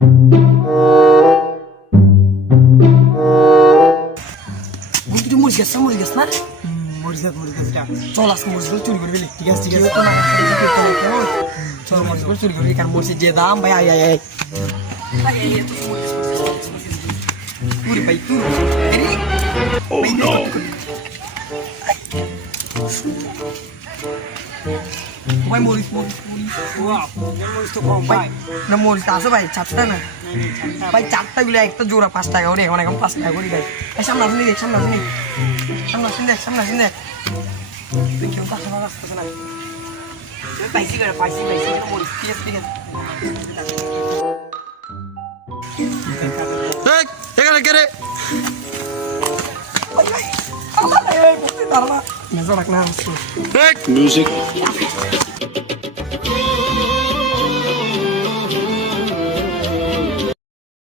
তুই মরিস গেছ না মরিচ যা চল আজকে মরিচগুলো চুরি করে ফেলি ঠিক আছে চল মরিচগুলো চুরি করে ফেলি কারণ মরিচের যে দাম ভাই আয় আয় আয় তুই ভাই তুই ভাই মরিচ তো কম ভাই না মরিচ আছে ভাই চারটা না ভাই চারটা গুলো একটা জোড়া 5 টাকা করে এখন 5 টাকা করি ভাই সামনে আসুন দেখ সামনে আসুন দেখ তুই কেউ কাছে আসতেছে না পাইছি মরিচ ঠিক আছে এখানে কে রে না মিউজিক